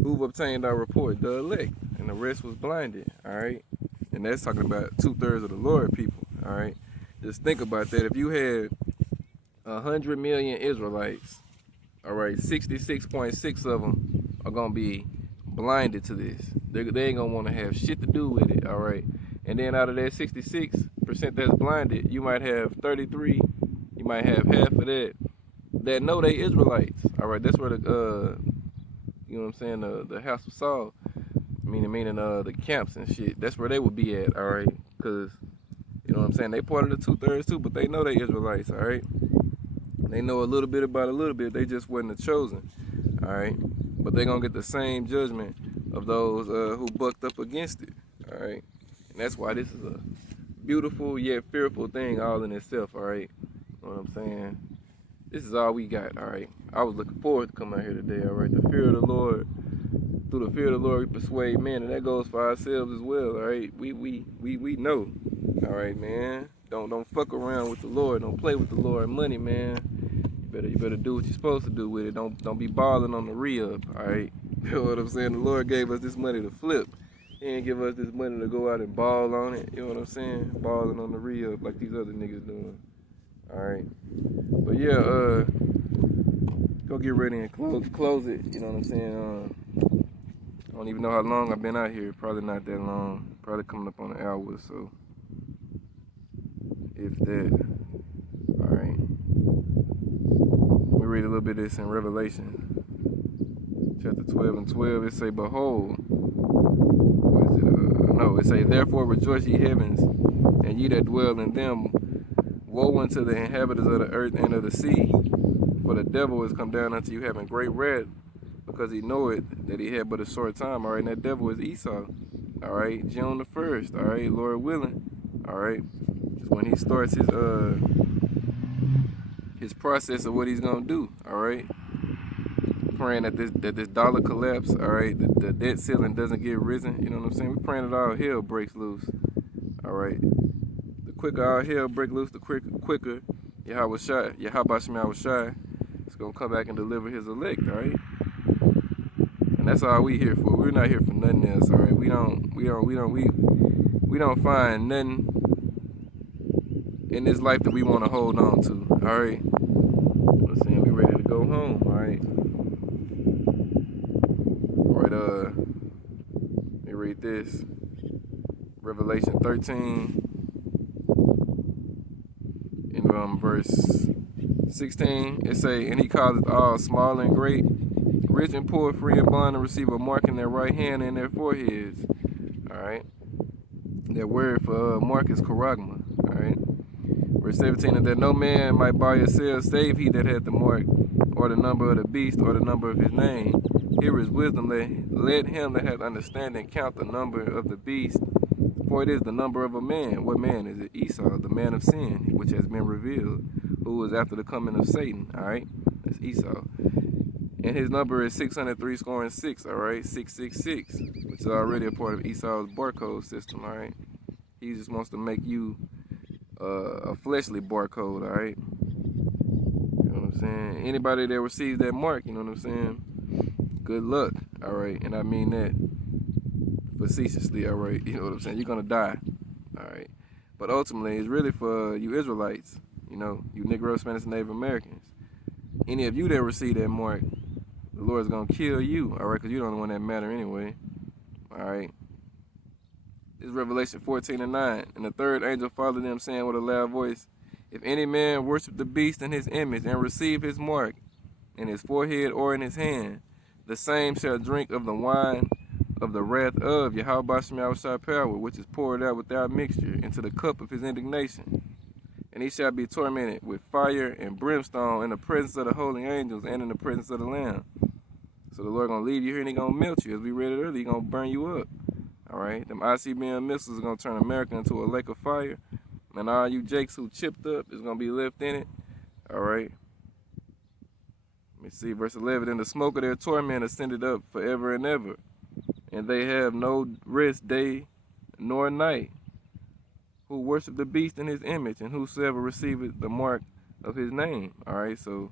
Who've obtained our report? The elect, and the rest was blinded, all right? And that's talking about 2/3 of the Lord people, all right? Just think about that. If you had 100 million Israelites, all right, 66.6 of them are gonna be blinded to this. They ain't gonna want to have shit to do with it, all right? And then out of that 66% that's blinded, you might have 33, you might have half of that know they Israelites, all right? That's where the you know what I'm saying, the house of Saul, meaning the camps and shit. That's where they would be at, all right? Cause you know what I'm saying, they part of the 2/3 too, but they know they Israelites, all right? They know a little bit about a little bit. They just wasn't the chosen, all right? But they're gonna get the same judgment of those who bucked up against it, all right? And that's why this is a beautiful yet fearful thing all in itself, all right? You know what I'm saying? This is all we got, all right? I was looking forward to coming out here today, all right? The fear of the Lord, through the fear of the Lord, we persuade men, and that goes for ourselves as well, all right? We know, all right, man? Don't fuck around with the Lord. Don't play with the Lord money, man. You better do what you're supposed to do with it. Don't be balling on the re-up, all right? You know what I'm saying? The Lord gave us this money to flip. He didn't give us this money to go out and ball on it. You know what I'm saying? Balling on the re-up like these other niggas doing. All right. But yeah, go get ready and close it. You know what I'm saying? I don't even know how long I've been out here. Probably not that long. Probably coming up on an hour, so if that. All right. We read a little bit of this in Revelation, chapter 12 and 12. It say, "Behold." What is it? No, it say, "Therefore rejoice, ye heavens, and ye that dwell in them. Woe unto the inhabitants of the earth and of the sea, for the devil is come down unto you having great wrath, because he knoweth that he had but a short time." All right, and that devil is Esau. All right, June the 1st. All right, Lord willing. All right, is when he starts his process of what he's gonna do. All right, praying that this dollar collapse. All right, the debt ceiling doesn't get risen. You know what I'm saying? We praying that all hell breaks loose. All right. The quicker our hell break loose, the quicker Yahweh Shai is gonna come back and deliver his elect, all right? And that's all we here for. We're not here for nothing else, all right? We don't find nothing in this life that we want to hold on to, all right? I'm saying we ready to go home, all right? All right, let me read this. Revelation 13. In verse 16, it say, "And he calleth all, small and great, rich and poor, free and bond, to receive a mark in their right hand and their foreheads." All right. That word for mark is charagma. All right. Verse 17, "And that no man might buy or sell, save he that had the mark, or the number of the beast, or the number of his name. Here is wisdom. Let him that hath understanding count the number of the beast, for it is the number of a man." What man is it? Esau, the man of sin, which has been revealed, who was after the coming of Satan. All right, that's Esau. And his number is 636. All right, 666, which is already a part of Esau's barcode system. All right, he just wants to make you a fleshly barcode. All right, you know what I'm saying? Anybody that receives that mark, you know what I'm saying? Good luck. All right, and I mean that facetiously, all right? You know what I'm saying? You're gonna die, all right? But ultimately, it's really for you Israelites, you know, you Negro, Spanish, and Native Americans. Any of you that receive that mark, the Lord's gonna kill you, all right? Because you're the only one that matter anyway, all right? This is Revelation 14 and 9. "And the third angel followed them, saying with a loud voice, If any man worship the beast in his image, and receive his mark in his forehead or in his hand, the same shall drink of the wine of the wrath of Yahweh Shai power, which is poured out without mixture into the cup of his indignation. And he shall be tormented with fire and brimstone in the presence of the holy angels and in the presence of the Lamb." So the Lord gonna leave you here and he gonna melt you. As we read it earlier, he gonna burn you up. All right, them ICBM missiles are gonna turn America into a lake of fire, and all you jakes who chipped up is gonna be left in it. All right. Let me see, verse 11. "And the smoke of their torment ascended up forever and ever, and they have no rest day nor night, who worship the beast in his image, and whosoever receiveth the mark of his name." All right, so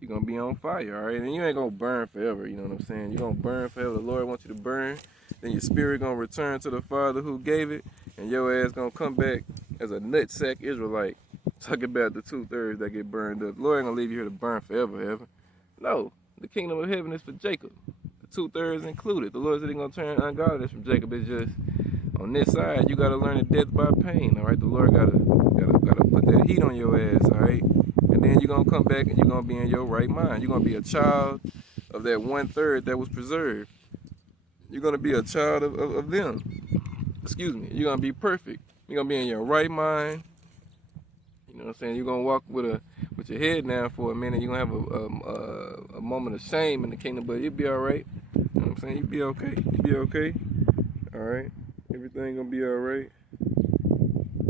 you're going to be on fire, all right? And you ain't going to burn forever, you know what I'm saying? You're going to burn forever. The Lord wants you to burn. Then your spirit going to return to the Father who gave it, and your ass going to come back as a nutsack Israelite. Talk about the 2/3 that get burned up. The Lord ain't going to leave you here to burn forever, ever. No, the kingdom of heaven is for Jacob. 2/3 included. The Lord said he's gonna turn ungodliness from Jacob. It's just on this side, you gotta learn the death by pain. All right, the Lord gotta put that heat on your ass. All right, and then you're gonna come back and you're gonna be in your right mind. You're gonna be a child of that 1/3 that was preserved. You're gonna be a child of them. Excuse me. You're gonna be perfect. You're gonna be in your right mind. You know what I'm saying? You're gonna walk with your head down for a minute. You're gonna have a moment of shame in the kingdom, but you'll be all right. You know what I'm saying? You'll be okay. You'll be okay. All right. Everything gonna be all right.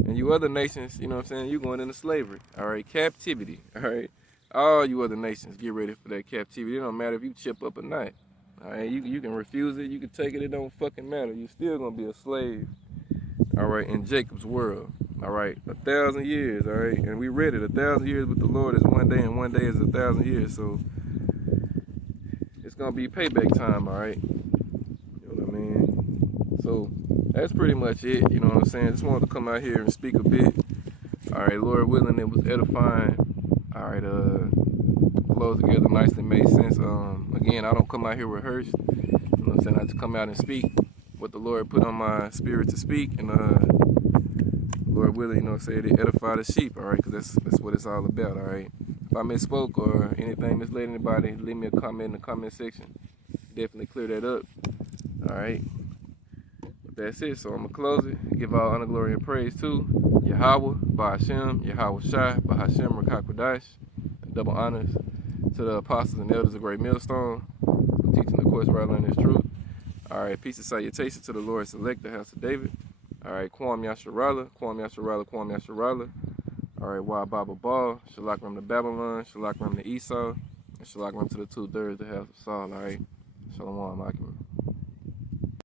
And you other nations, you know what I'm saying? You're going into slavery. All right. Captivity. All right. All you other nations, get ready for that captivity. It don't matter if you chip up or not. All right, you can refuse it, you can take it. It don't fucking matter. You still gonna be a slave. All right, in Jacob's world. All right, 1,000 years. All right, and we read it. 1,000 years with the Lord is one day, and one day is 1,000 years. So it's gonna be payback time. All right, you know what I mean. So that's pretty much it. You know what I'm saying. Just wanted to come out here and speak a bit. All right, Lord willing, it was edifying. All right, flowed together nicely, made sense. Again, I don't come out here rehearsed. You know what I'm saying? I just come out and speak what the Lord put on my spirit to speak, and Lord willing, you know, say to edify the sheep. All right, because that's what it's all about. All right. If I misspoke or anything misled anybody, leave me a comment in the comment section. Definitely clear that up. All right. But that's it. So I'm gonna close it. Give all honor, glory, and praise to Yahweh, Ba'ashem, Yahweh Shai, Ba'ashem, Rakakwadash. Double honors to the apostles and elders of Great Millstone for teaching the course right on this truth. All right, peace and salutation to the Lord select, the house of David. All right, Kwam Yasharala, Kwam Yasharala, Kwam Yasharala. All right, Wa Baba Ball, Shalak Ram to Babylon, Shalak Ram to Esau, and Shalak Ram to the 2/3, the house of Saul. All right, Shalom, Akim.